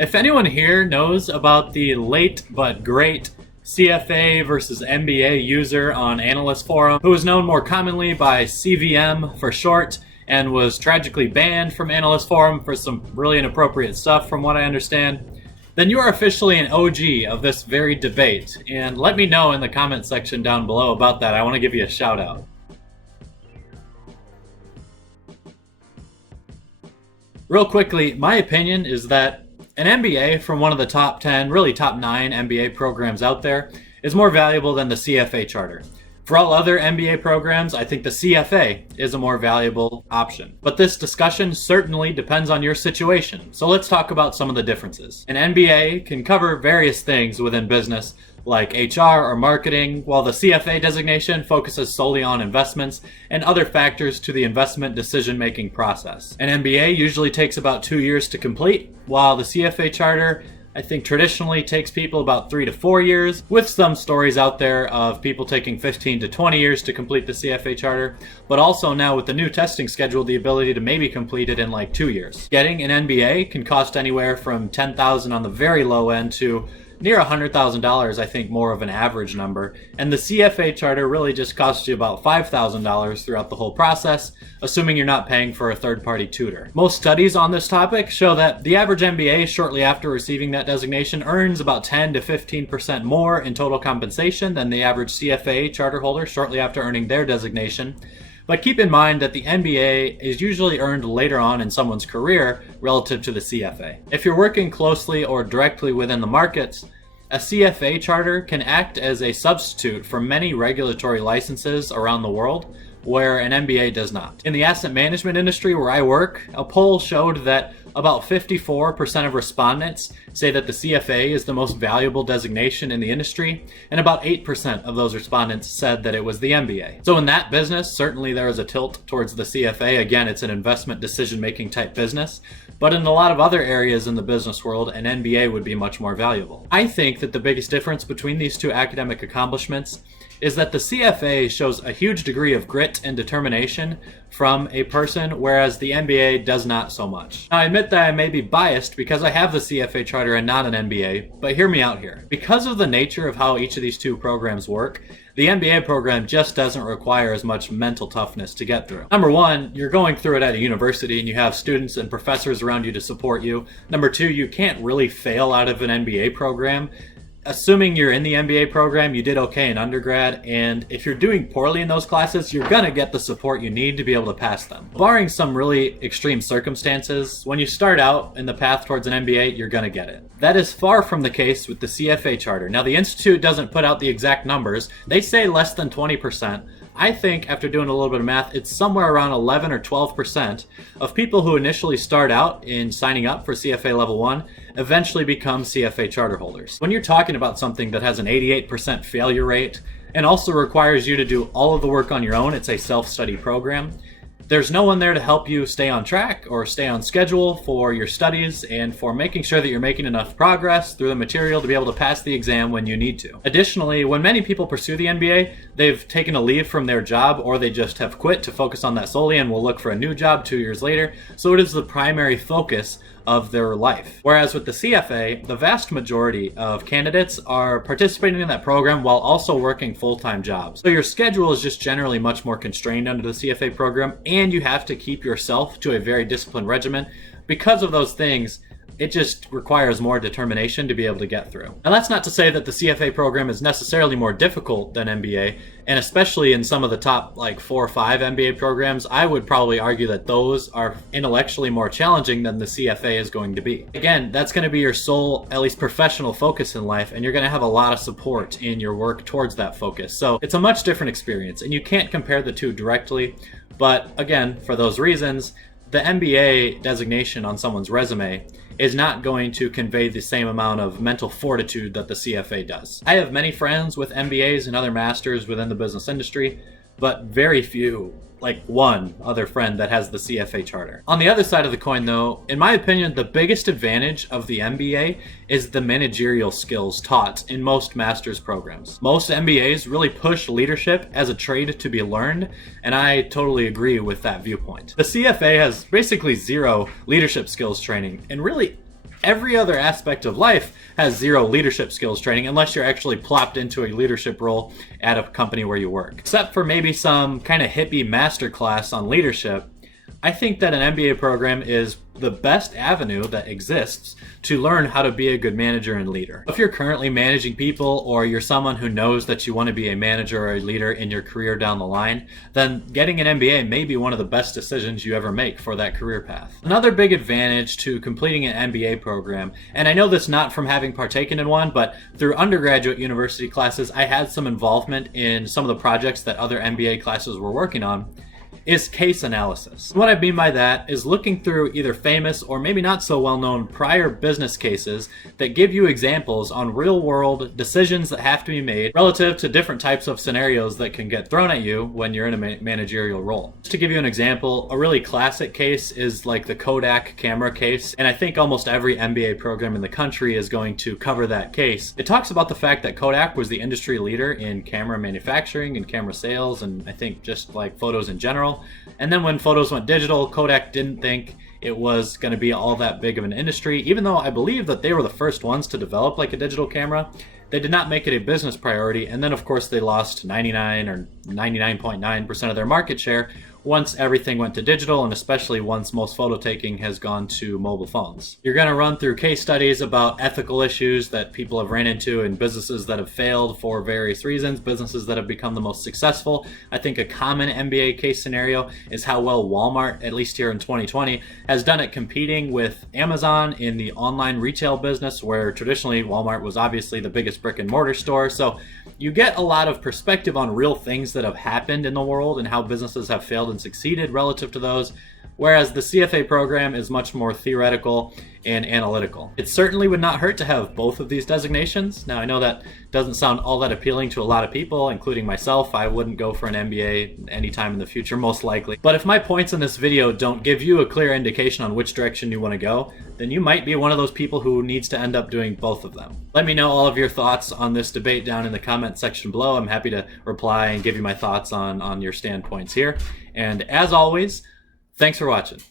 If anyone here knows about the late but great CFA versus MBA user on Analyst Forum, who is known more commonly by CVM for short, and was tragically banned from Analyst Forum for some really inappropriate stuff from what I understand, then you are officially an OG of this very debate, and let me know in the comment section down below about that. I want to give you a shout out. Real quickly, my opinion is that an MBA from one of the top 10, really top 9 MBA programs out there is more valuable than the CFA charter. For all other MBA programs, I think the CFA is a more valuable option. But this discussion certainly depends on your situation. So let's talk about some of the differences. An MBA can cover various things within business, like HR or marketing, while the CFA designation focuses solely on investments and other factors to the investment decision-making process. An MBA usually takes about 2 years to complete, while the CFA charter I think traditionally takes people about 3 to 4 years, with some stories out there of people taking 15 to 20 years to complete the CFA charter, but also now with the new testing schedule, the ability to maybe complete it in like 2 years. Getting an MBA can cost anywhere from $10,000 on the very low end to near $100,000, I think more of an average number. And the CFA charter really just costs you about $5,000 throughout the whole process, assuming you're not paying for a third-party tutor. Most studies on this topic show that the average MBA shortly after receiving that designation earns about 10 to 15% more in total compensation than the average CFA charter holder shortly after earning their designation. But keep in mind that the MBA is usually earned later on in someone's career relative to the CFA. If you're working closely or directly within the markets, a CFA charter can act as a substitute for many regulatory licenses around the world, where an MBA does not. In the asset management industry where I work, a poll showed that about 54% of respondents say that the CFA is the most valuable designation in the industry, and about 8% of those respondents said that it was the MBA. So in that business, certainly there is a tilt towards the CFA. Again, it's an investment decision-making type business, but in a lot of other areas in the business world, an MBA would be much more valuable. I think that the biggest difference between these two academic accomplishments is that the CFA shows a huge degree of grit and determination from a person, whereas the MBA does not so much. Now, I admit that I may be biased because I have the CFA charter and not an MBA, but hear me out here. Because of the nature of how each of these two programs work, the MBA program just doesn't require as much mental toughness to get through. Number one, you're going through it at a university and you have students and professors around you to support you. Number two, you can't really fail out of an MBA program. Assuming you're in the MBA program, you did okay in undergrad, and if you're doing poorly in those classes, you're gonna get the support you need to be able to pass them. Barring some really extreme circumstances, when you start out in the path towards an MBA, you're gonna get it. That is far from the case with the CFA charter. Now, the Institute doesn't put out the exact numbers. They say less than 20%. I think after doing a little bit of math, it's somewhere around 11 or 12% of people who initially start out in signing up for CFA Level 1 eventually become CFA charter holders. When you're talking about something that has an 88% failure rate and also requires you to do all of the work on your own, it's a self-study program. There's no one there to help you stay on track or stay on schedule for your studies and for making sure that you're making enough progress through the material to be able to pass the exam when you need to. Additionally, when many people pursue the MBA, they've taken a leave from their job or they just have quit to focus on that solely and will look for a new job 2 years later. So it is the primary focus of their life. Whereas with the CFA, the vast majority of candidates are participating in that program while also working full-time jobs. So your schedule is just generally much more constrained under the CFA program, and you have to keep yourself to a very disciplined regimen. Because of those things, it just requires more determination to be able to get through. And that's not to say that the CFA program is necessarily more difficult than MBA, and especially in some of the top like 4 or 5 MBA programs, I would probably argue that those are intellectually more challenging than the CFA is going to be. Again, that's going to be your sole, at least professional focus in life, and you're going to have a lot of support in your work towards that focus. So it's a much different experience, and you can't compare the two directly, but again, for those reasons, the MBA designation on someone's resume is not going to convey the same amount of mental fortitude that the CFA does. I have many friends with MBAs and other masters within the business industry, but very few, like one other friend that has the CFA charter. On the other side of the coin though, in my opinion, the biggest advantage of the MBA is the managerial skills taught in most master's programs. Most MBAs really push leadership as a trade to be learned, and I totally agree with that viewpoint. The CFA has basically zero leadership skills training, and really Every other aspect of life has zero leadership skills training unless you're actually plopped into a leadership role at a company where you work. Except for maybe some kind of hippie masterclass on leadership, I think that an MBA program is the best avenue that exists to learn how to be a good manager and leader. If you're currently managing people, or you're someone who knows that you want to be a manager or a leader in your career down the line, then getting an MBA may be one of the best decisions you ever make for that career path. Another big advantage to completing an MBA program, and I know this not from having partaken in one, but through undergraduate university classes, I had some involvement in some of the projects that other MBA classes were working on, is case analysis. What I mean by that is looking through either famous or maybe not so well-known prior business cases that give you examples on real-world decisions that have to be made relative to different types of scenarios that can get thrown at you when you're in a managerial role. Just to give you an example, a really classic case is like the Kodak camera case, and I think almost every MBA program in the country is going to cover that case. It talks about the fact that Kodak was the industry leader in camera manufacturing and camera sales, and I think just like photos in general. And then when photos went digital, Kodak didn't think it was going to be all that big of an industry. Even though I believe that they were the first ones to develop like a digital camera, they did not make it a business priority. And then of course they lost 99 or 99.9% of their market share once everything went to digital, and especially once most photo taking has gone to mobile phones. You're going to run through case studies about ethical issues that people have ran into in businesses that have failed for various reasons, businesses that have become the most successful. I think a common MBA case scenario is how well Walmart, at least here in 2020, has done at competing with Amazon in the online retail business, where traditionally Walmart was obviously the biggest brick and mortar store. So you get a lot of perspective on real things that have happened in the world and how businesses have failed and succeeded relative to those, whereas the CFA program is much more theoretical and analytical. It certainly would not hurt to have both of these designations. Now, I know that doesn't sound all that appealing to a lot of people, including myself. I wouldn't go for an MBA anytime in the future, most likely. But if my points in this video don't give you a clear indication on which direction you want to go, then you might be one of those people who needs to end up doing both of them. Let me know all of your thoughts on this debate down in the comment section below. I'm happy to reply and give you my thoughts on your standpoints here. And as always, thanks for watching.